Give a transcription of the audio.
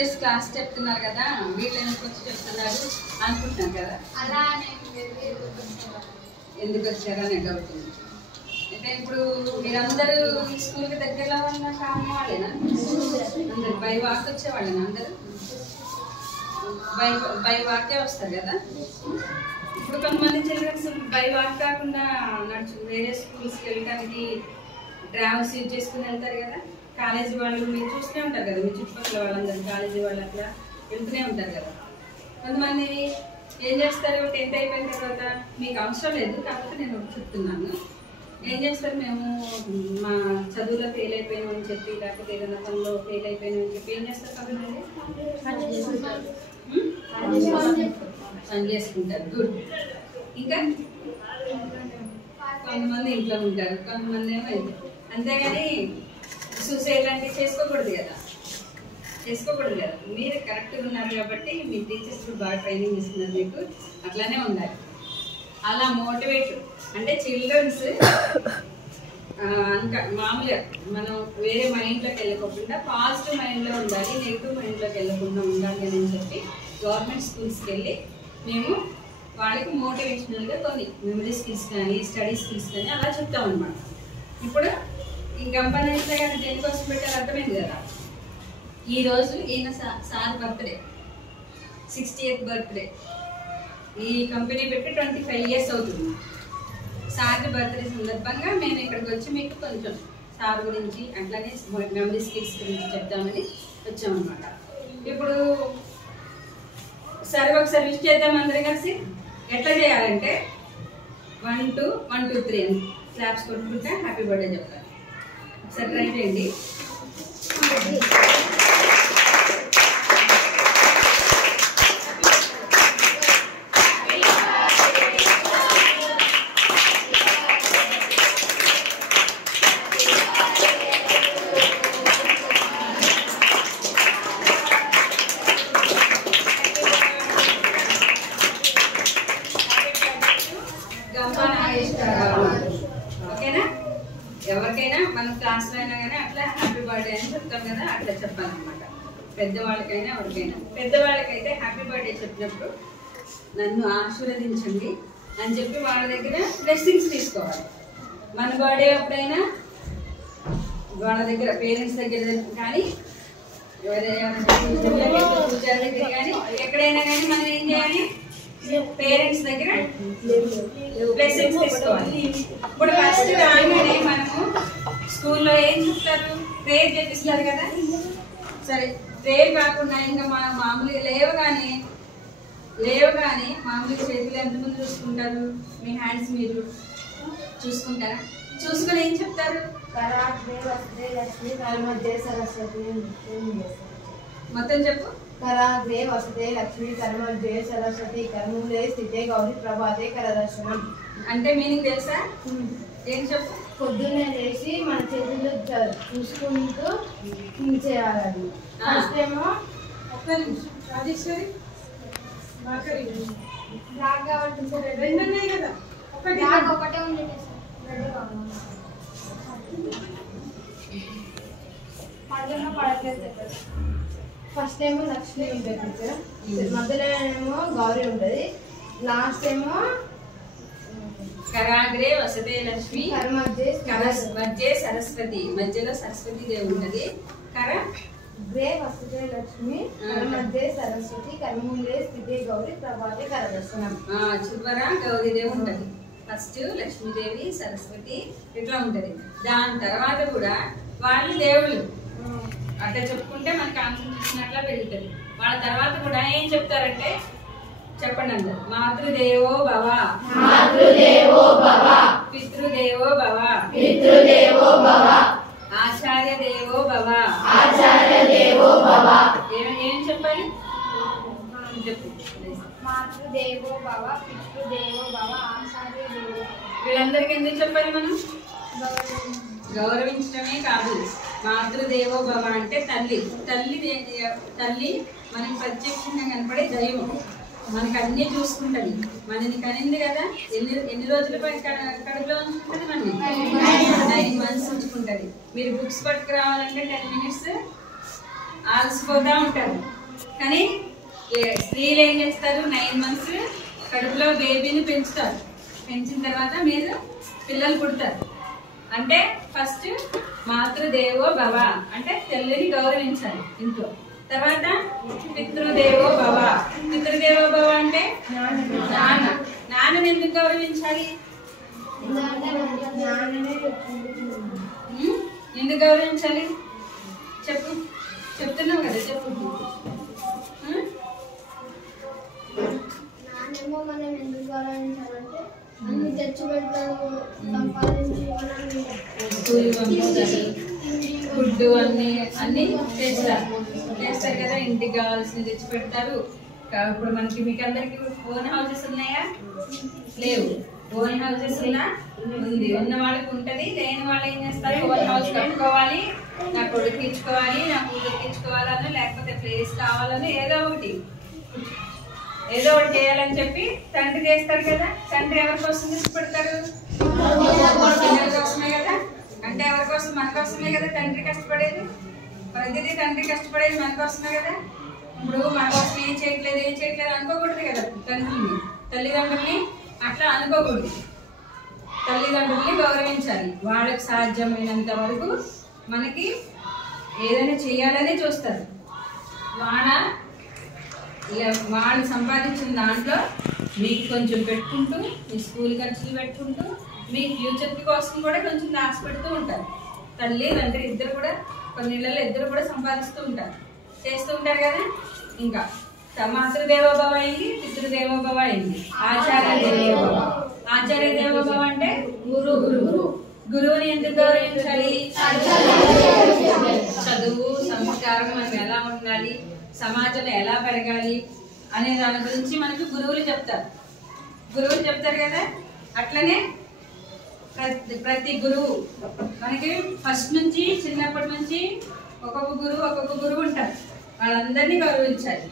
Teachers class చెప్తున్నారు కదా, వీళ్ళు ఎందుకు వచ్చి చెప్తున్నారు అనుకుంటున్నాను కదా. అలా ఎందుకు వచ్చారా అని డౌట్ ఉంది. అయితే ఇప్పుడు మీరందరూ స్కూల్కి దగ్గరలో ఉన్న కారణం వాళ్ళేనా? అందరు బై వాక్ వచ్చేవాళ్ళేనా? అందరూ బై వాకే వస్తారు కదా. ఇప్పుడు కొంతమంది చిల్డ్రన్స్ బై వాక్ కాకుండా వేరే స్కూల్స్కి వెళ్ళడానికి ట్రావెల్స్ యూజ్ చేసుకుని వెళ్తారు కదా. కాలేజీ వాళ్ళు మీరు చూస్తూనే ఉంటారు కదా, మీ చుట్టుపక్కల వాళ్ళందరూ కాలేజీ వాళ్ళు అట్లా వెళ్తూనే ఉంటారు కదా. కొంతమంది ఏం చేస్తారు, 10th అయిపోయిన తర్వాత మీకు అవసరం లేదు కాకపోతే నేను చెప్తున్నాను, ఏం చేస్తారు, మేము మా చదువులో ఫెయిల్ అయిపోయామని చెప్పి లేకపోతే ఏదైనా పనిలో ఫెయిల్ అయిపోయామని చెప్పి ఏం చేస్తారు కొంతమంది పని చేసుకుంటారు. గుడ్. ఇంకా కొంతమంది ఇంట్లో ఉంటారు, కొంతమంది ఏమో అంతేగాని సూసైడ్ లాంటివి చేసుకోకూడదు కదా. మీరు కరెక్ట్గా ఉన్నారు కాబట్టి మీ టీచర్స్ బాగా ట్రైనింగ్ ఇస్తున్నారు, మీకు అట్లానే ఉండాలి. అలా మోటివేట్ అంటే చిల్డ్రన్స్ ఇంకా మామూలుగా మనం వేరే మైండ్లోకి వెళ్ళకోకుండా పాజిటివ్ మైండ్లో ఉండాలి, నెగిటివ్ మైండ్లోకి వెళ్ళకుండా ఉండాలి అని చెప్పి గవర్నమెంట్ స్కూల్స్కి వెళ్ళి మేము వాళ్ళకి మోటివేషనల్గా కొన్ని మెమరీ స్కిల్స్ కానీ స్టడీ స్కిల్స్ కానీ అలా చెప్తాం అనమాట. ఇప్పుడు ఈ కంపెనీ గారు దేనికోసం పెట్టారు అర్థమైంది కదా. ఈరోజు ఈయన సార్ బర్త్డే, 60th బర్త్డే. ఈ కంపెనీ పెట్టి 25 years అవుతుంది. సార్ బర్త్డే సందర్భంగా మేము ఇక్కడికి వచ్చి మీకు కొంచెం సార్ గురించి అట్లానే మెమరీ స్కిల్స్ గురించి చెప్తామని వచ్చామన్నమాట. ఇప్పుడు సరే ఒకసారి విష్ చేద్దాం అందరం కలిసి. ఎట్లా చేయాలంటే 1 2 1 2 3 అని క్లాప్స్ కొట్టుకుంటే హ్యాపీ బర్త్డే చెప్తాను. ఒకసారి ట్రై చేయండి. ఓకేనా? ఎవరికైనా మన క్లాస్లో అయినా కానీ అట్లా హ్యాపీ బర్త్డే అని చెప్తాం కదా, అట్లా చెప్పాలన్నమాట. పెద్దవాళ్ళకైనా ఎవరికైనా. పెద్దవాళ్ళకైతే హ్యాపీ బర్త్డే చెప్పినప్పుడు నన్ను ఆశీర్వదించండి అని చెప్పి వాళ్ళ దగ్గర బ్లెస్సింగ్స్ తీసుకోవాలి. మన బర్త్డే అప్పుడైనా వాళ్ళ దగ్గర పేరెంట్స్ దగ్గర కానీ పూజారి దగ్గర కానీ ఎక్కడైనా కానీ మనం ఏం చేయాలి, పేరెంట్స్ దగ్గర బ్లెస్సింగ్స్ తీసుకోవాలి. ఇప్పుడు ఫస్ట్ రాగానే మనము స్కూల్లో ఏం చెప్తారు, ప్రేయర్ చేపిస్తారు కదా. సరే ప్రేయర్ కాకుండా ఇంకా మనం మామూలుగా లేవగానే మామూలుగా చేతులు ఎంతమంది చూసుకుంటారు, మీ హ్యాండ్స్ మీరు చూసుకుంటారా? చూసుకొని ఏం చెప్తారు, మొత్తం చెప్పు. कराग्रे वसते लक्ष्मी कर्मजे सरस्वती कर्मूले स्थिते गौरी प्रभाते करदर्शनम. అంటే మీనింగ్ తెలుసా? ఏం చెప్పు. పొద్దున్నే లేచి మన చేతులు చూసుకుంటూ చేయాలి. ఫస్ట్ ఏమో ఒక్క నిమిషం రాజేశ్వరి బ్లాక్ కావాలి సార్. రెండు ఉన్నాయి కదా, బ్లాక్ ఒకటే ఉంది సార్. పడట్లేదు. ఫస్ట్ ఏమో లక్ష్మి ఉంటుంది, మధ్యలో ఏమో గౌరీ ఉంటుంది, లాస్ట్ ఏమో కరాగ్రే వసతే లక్ష్మి మధ్య సరస్వతి, మధ్యలో సరస్వతి దేవి ఉంటుంది. గ్రే వసతే లక్ష్మి మధ్య సరస్వతి కర్మూలే స్థితే గౌరీ ప్రభాతే కరదర్శనం. చివర గౌరీదేవి ఉంటుంది. ఫస్ట్ లక్ష్మీదేవి సరస్వతి ఇట్లా ఉంటుంది. దాని తర్వాత కూడా వాళ్ళు దేవుళ్ళు అట్లా చెప్పుకుంటే మన కాన్సన్ట్రేషన్ అట్లా పెరుగుతుంది. వాళ్ళ తర్వాత కూడా ఏం చెప్తారంటే చెప్పండి అందరు, మాతృదేవో భవ, పితృదేవో భవ, ఆచార్య దేవో భవ. ఏం చెప్పాలి చెప్పు. మాతృదేవో భవ, పితృదేవో భవ, ఆచార్య దేవో. వీళ్ళందరికీ ఎందుకు చెప్పాలి మనం? గౌరవించడమే కాదు, మాతృదేవో భవ అంటే తల్లి. తల్లి మనకి ప్రత్యక్షంగా కనపడే దైవం, మనకి అన్ని చూసుకుంటది. మనని కనింది కదా, ఎన్ని రోజుల కడుపులో ఉంచుకుంటది? మనని 9 months ఉంచుకుంటది. మీరు బుక్స్ పట్టుకురావాలంటే 10 minutes ఆలసిపోతూ ఉంటారు. కానీ స్త్రీలు ఏం చేస్తారు, 9 months కడుపులో బేబీని పెంచుతారు. పెంచిన తర్వాత మీరు పిల్లలు పుడతారు. అంటే ఫస్ట్ మాతృదేవో భవ అంటే తల్లిని గౌరవించాలి ఇంట్లో. తర్వాత పితృదేవో భవ. పితృదేవో భవ అంటే నాన్న. నాన్నని ఎందుకు గౌరవించాలి? ఎందుకు గౌరవించాలి చెప్పు. చెప్తున్నావు కదా, చెప్పు. నానేమో మనం ఎందుకు గౌరవించాలంటే అన్ని తెచ్చి పెడతాడు, సంపాదించి ఫుడ్ అన్ని చేస్తారు కదా, ఇంటికి కావాల్సింది తెచ్చి పెడతారు. ఇప్పుడు మనకి మీకు అందరికి ఓన్ హౌసెస్ ఉన్నాయా? లేవు. ఓన్ హౌసెస్ ఉంది. ఉన్న వాళ్ళకి ఉంటది, లేని వాళ్ళు ఏం చేస్తారు, ఓన్ హౌస్ కట్టుకోవాలి, నా కొడుకు ఇచ్చుకోవాలి, నా కూతురికి ఇచ్చుకోవాలని, లేకపోతే ప్లేస్ కావాలని ఏదో ఒకటి చేయాలని చెప్పి తండ్రి చేస్తారు కదా. తండ్రి ఎవరి కోసం తెచ్చి పెడతారు? పిల్లల కోసమే కదా. అంటే ఎవరి కోసం? మన కోసమే కదా తండ్రి కష్టపడేది. ప్రతిదీ తండ్రి కష్టపడేది మన కోసమే కదా. ఇప్పుడు మన కోసం ఏం చేయట్లేదు అనుకోకూడదు కదా. తల్లిదండ్రుల్ని అట్లా అనుకోకూడదు. తల్లిదండ్రుల్ని గౌరవించాలి. వాళ్ళకి సాధ్యమైనంత వరకు మనకి ఏదైనా చేయాలని చూస్తారు. వాళ్ళు సంపాదించిన దాంట్లో మీకు కొంచెం పెట్టుకుంటూ, మీ స్కూల్ ఖర్చులు పెట్టుకుంటూ, మీ ఫ్యూచర్ కోసం కూడా కొంచెం దాచిపెడుతూ ఉంటారు. తల్లి తండ్రి ఇద్దరు కూడా కొన్ని ఇళ్ళల్లో ఇద్దరు కూడా సంపాదిస్తూ ఉంటారు, చేస్తూ ఉంటారు కదా. ఇంకా మాతృదేవోభవ అయింది, పితృదేవోభవ అయింది, ఆచార్య దేవోభవ. ఆచార్య దేవోభవ అంటే గురువుని ఎందుకు గౌరవించాలి? చదువు సంస్కారం మనం ఎలా ఉండాలి, సమాజంలో ఎలా పెరగాలి అనే దాని గురించి మనకు గురువులు చెప్తారు కదా. అట్లనే ప్రతి గురువు మనకి ఫస్ట్ నుంచి చిన్నప్పటి నుంచి ఒక్కొక్క గురువు ఉంటారు. వాళ్ళందరినీ గౌరవించాలి.